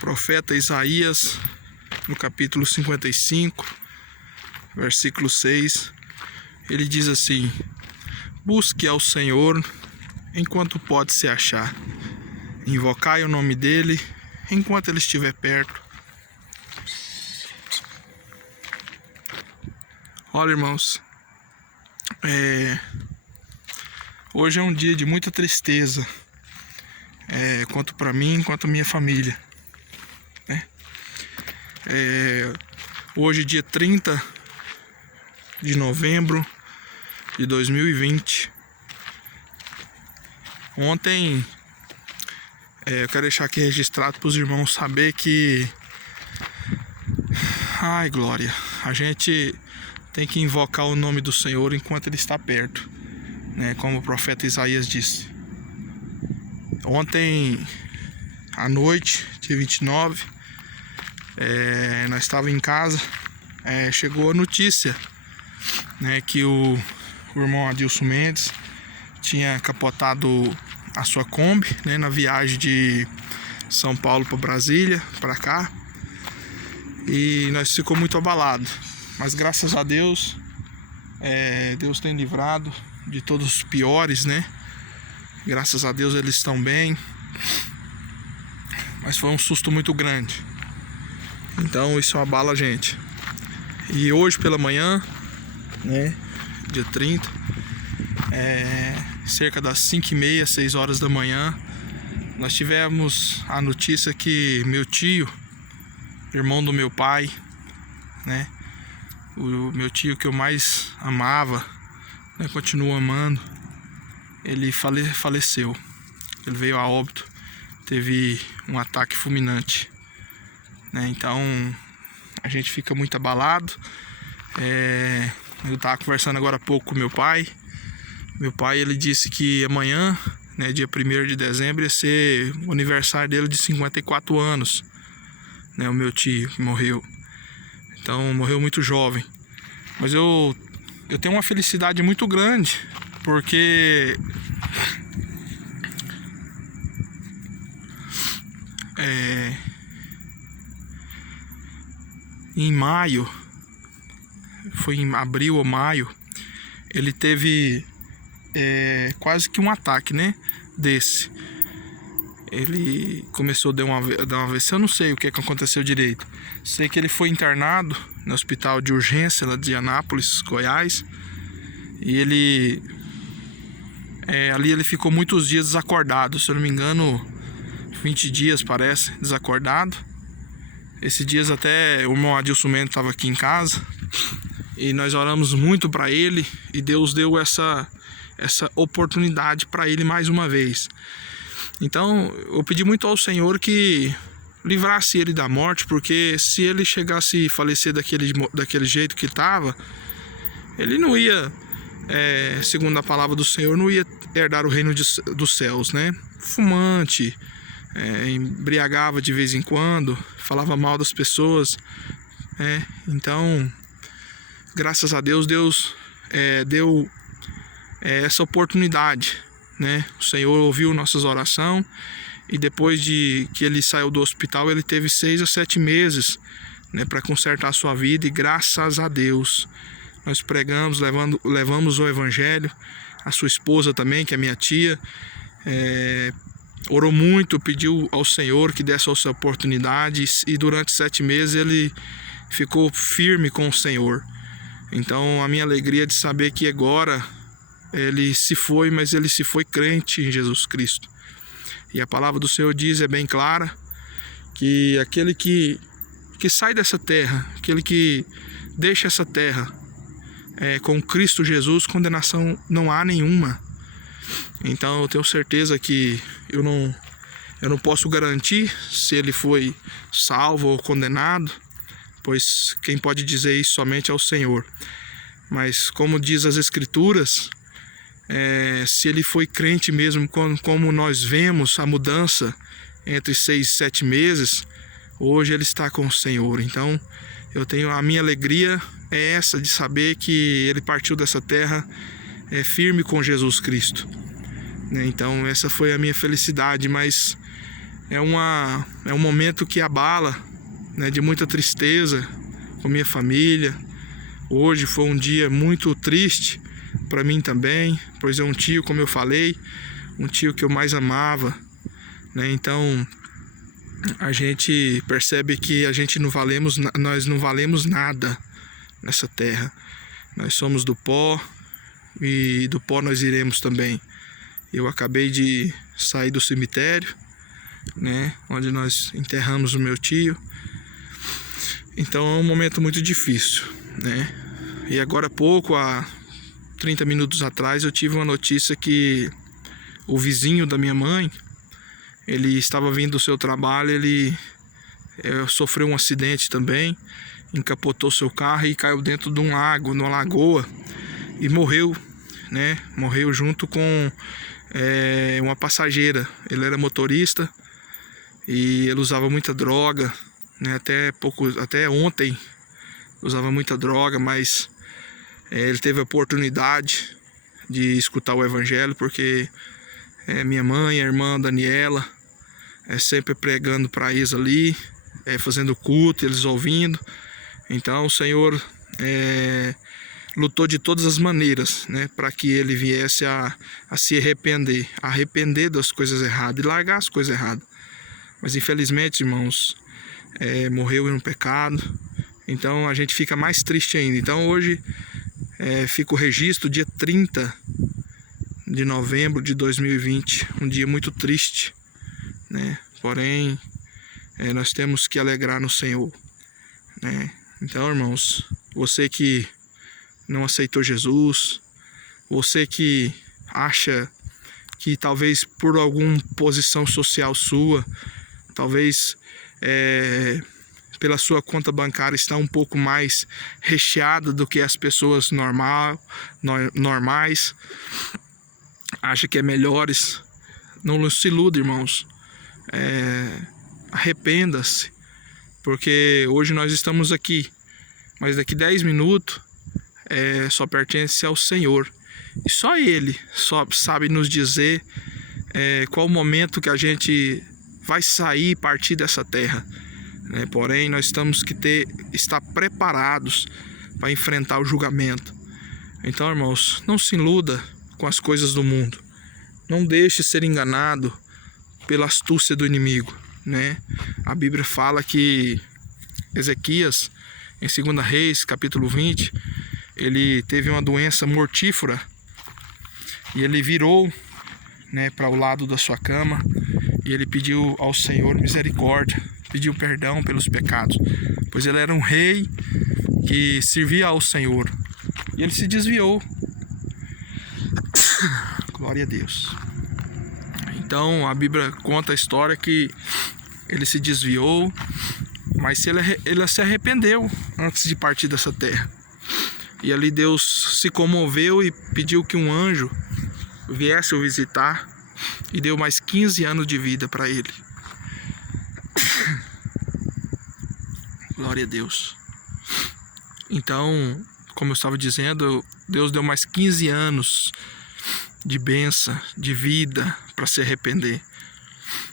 profeta Isaías, no capítulo 55, versículo 6, ele diz assim: busque ao Senhor enquanto pode se achar, invocai o nome dele enquanto ele estiver perto. Olha, irmãos, hoje é um dia de muita tristeza, quanto para mim, quanto a minha família, né? Hoje, dia 30 de novembro de 2020. Ontem, eu quero deixar aqui registrado para os irmãos saber que, ai glória, a gente tem que invocar o nome do Senhor enquanto ele está perto, né? Como o profeta Isaías disse. Ontem à noite, dia 29, nós estávamos em casa, chegou a notícia, né, que o irmão Adilson Mendes tinha capotado a sua Kombi, né, na viagem de São Paulo para Brasília, para cá, e nós ficamos muito abalados, mas graças a Deus, Deus tem livrado de todos os piores, né? Graças a Deus eles estão bem, mas foi um susto muito grande, então isso abala a gente. E hoje pela manhã, né, dia 30, cerca das 5h30, 6 horas da manhã, nós tivemos a notícia que meu tio, irmão do meu pai, né, o meu tio que eu mais amava, né, continuo amando, ele faleceu. Ele veio a óbito, teve um ataque fulminante, né? Então a gente fica muito abalado. Eu estava conversando agora há pouco com meu pai. Meu pai, ele disse que amanhã, né, dia 1º de dezembro, ia ser o aniversário dele de 54 anos, né, o meu tio que morreu. Então morreu muito jovem. Mas eu tenho uma felicidade muito grande, porque em maio, foi em abril ou maio, ele teve quase que um ataque, né, desse. Ele começou a dar um AVC, eu não sei o que aconteceu direito. Sei que ele foi internado no hospital de urgência lá de Anápolis, Goiás. E ele ali ele ficou muitos dias desacordado, se eu não me engano 20 dias parece, desacordado. Esses dias até o irmão Adilson Mendes estava aqui em casa e nós oramos muito para ele, e Deus deu essa oportunidade para ele mais uma vez. Então eu pedi muito ao Senhor que livrasse ele da morte, porque se ele chegasse a falecer daquele jeito que estava, ele não ia, segundo a palavra do Senhor, não ia herdar o reino dos céus, né? Fumante, embriagava de vez em quando, falava mal das pessoas, né? Então, graças a Deus, Deus deu essa oportunidade, né? O Senhor ouviu nossas orações, e depois de que ele saiu do hospital, ele teve 6 a 7 meses, né, para consertar a sua vida, e graças a Deus nós pregamos, levamos o evangelho. A sua esposa também, que é minha tia, orou muito, pediu ao Senhor que desse essa oportunidade, e durante 7 meses ele ficou firme com o Senhor. Então a minha alegria de saber que agora ele se foi, mas ele se foi crente em Jesus Cristo. E a palavra do Senhor diz, é bem clara, que aquele que sai dessa terra, aquele que deixa essa terra com Cristo Jesus, condenação não há nenhuma. Então eu tenho certeza que eu não posso garantir se ele foi salvo ou condenado, pois quem pode dizer isso somente é o Senhor. Mas como diz as Escrituras, se ele foi crente mesmo, como nós vemos a mudança entre 6 e 7 meses, hoje ele está com o Senhor. Então a minha alegria é essa, de saber que ele partiu dessa terra firme com Jesus Cristo, né? Então essa foi a minha felicidade. Mas é um momento que abala, né, de muita tristeza com minha família. Hoje foi um dia muito triste para mim também, pois é um tio, como eu falei, um tio que eu mais amava, né? Então a gente percebe que nós não valemos nada nessa terra. Nós somos do pó e do pó nós iremos também. Eu acabei de sair do cemitério, né, onde nós enterramos o meu tio. Então é um momento muito difícil, né? E agora há pouco, há 30 minutos atrás, eu tive uma notícia que o vizinho da minha mãe, ele estava vindo do seu trabalho, ele sofreu um acidente também, encapotou seu carro e caiu dentro de um lago, numa lagoa, e morreu, né? Morreu junto com uma passageira. Ele era motorista e ele usava muita droga, né? Até ontem usava muita droga, mas ele teve a oportunidade de escutar o evangelho, porque minha mãe, a irmã Daniela, sempre pregando para eles ali, fazendo culto, eles ouvindo. Então o Senhor lutou de todas as maneiras, né, para que ele viesse a se arrepender das coisas erradas e largar as coisas erradas. Mas infelizmente, irmãos, morreu em um pecado. Então a gente fica mais triste ainda. Então hoje fica o registro, dia 30 de novembro de 2020, um dia muito triste, né? Porém, nós temos que alegrar no Senhor, né? Então, irmãos, você que não aceitou Jesus, você que acha que talvez por alguma posição social sua, talvez pela sua conta bancária está um pouco mais recheada do que as pessoas normais, acha que é melhores, não se iluda, irmãos. Arrependa-se, porque hoje nós estamos aqui, mas daqui 10 minutos só pertence ao Senhor, e só Ele sabe nos dizer qual o momento que a gente vai sair e partir dessa terra, né? Porém, nós temos que estar preparados para enfrentar o julgamento. Então, irmãos, não se iluda com as coisas do mundo, não deixe ser enganado pela astúcia do inimigo, né? A Bíblia fala que Ezequias, em 2 Reis, capítulo 20, ele teve uma doença mortífera e ele virou, né, para o lado da sua cama e ele pediu ao Senhor misericórdia, pediu perdão pelos pecados, pois ele era um rei que servia ao Senhor e ele se desviou. Glória a Deus. Então a Bíblia conta a história que ele se desviou, mas ele se arrependeu antes de partir dessa terra. E ali Deus se comoveu e pediu que um anjo viesse o visitar e deu mais 15 anos de vida para ele. Glória a Deus. Então, como eu estava dizendo, Deus deu mais 15 anos de bênção, de vida para se arrepender.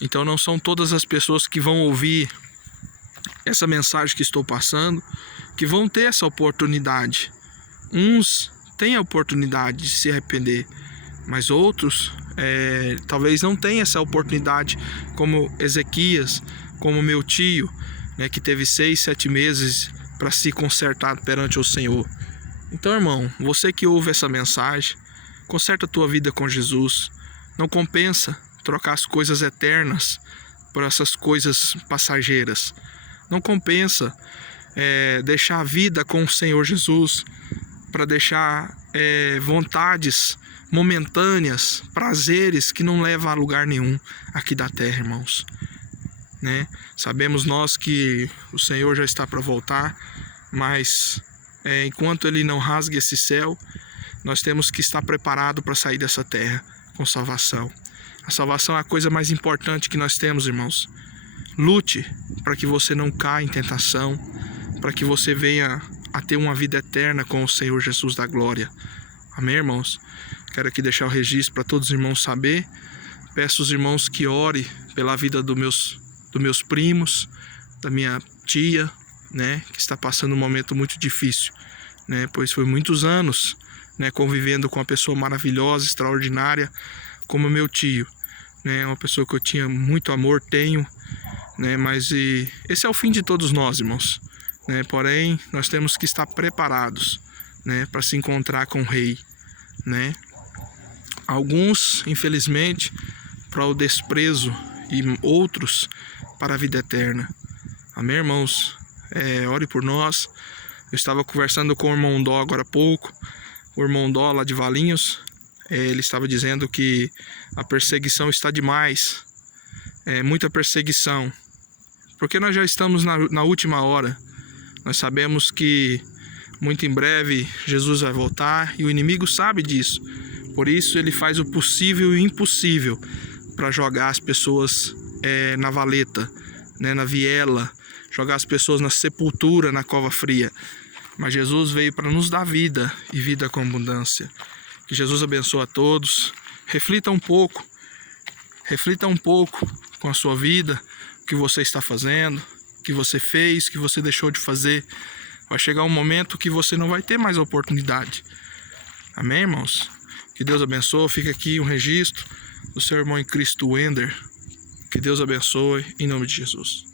Então não são todas as pessoas que vão ouvir essa mensagem que estou passando que vão ter essa oportunidade. Uns têm a oportunidade de se arrepender, mas outros talvez não tenham essa oportunidade, como Ezequias, como meu tio, né, que teve 6, 7 meses para se consertar perante o Senhor. Então, irmão, você que ouve essa mensagem, conserta a tua vida com Jesus. Não compensa trocar as coisas eternas por essas coisas passageiras. Não compensa deixar a vida com o Senhor Jesus para deixar vontades momentâneas, prazeres que não levam a lugar nenhum aqui da terra, irmãos, né? Sabemos nós que o Senhor já está para voltar, mas enquanto Ele não rasga esse céu, nós temos que estar preparados para sair dessa terra com salvação. A salvação é a coisa mais importante que nós temos, irmãos. Lute para que você não caia em tentação, para que você venha a ter uma vida eterna com o Senhor Jesus da glória. Amém, irmãos? Quero aqui deixar o registro para todos os irmãos saber. Peço aos irmãos que orem pela vida dos meus primos, da minha tia, né, que está passando um momento muito difícil, né, pois foi muitos anos, né, convivendo com uma pessoa maravilhosa, extraordinária, como meu tio, né, uma pessoa que eu tinha muito amor, tenho, né, mas esse é o fim de todos nós, irmãos, né, porém nós temos que estar preparados, né, para se encontrar com o Rei, né. Alguns, infelizmente, para o desprezo e outros para a vida eterna. Amém, irmãos? Ore por nós. Eu estava conversando com o irmão Dó agora há pouco, o irmão Dó lá de Valinhos. Ele estava dizendo que a perseguição está demais, muita perseguição, porque nós já estamos na última hora. Nós sabemos que muito em breve Jesus vai voltar e o inimigo sabe disso. Por isso ele faz o possível e o impossível para jogar as pessoas na valeta, né, na viela, jogar as pessoas na sepultura, na cova fria. Mas Jesus veio para nos dar vida e vida com abundância. Que Jesus abençoe a todos. Reflita um pouco com a sua vida, o que você está fazendo, o que você fez, o que você deixou de fazer. Vai chegar um momento que você não vai ter mais oportunidade. Amém, irmãos? Que Deus abençoe. Fica aqui um registro do seu irmão em Cristo, Wender. Que Deus abençoe, em nome de Jesus.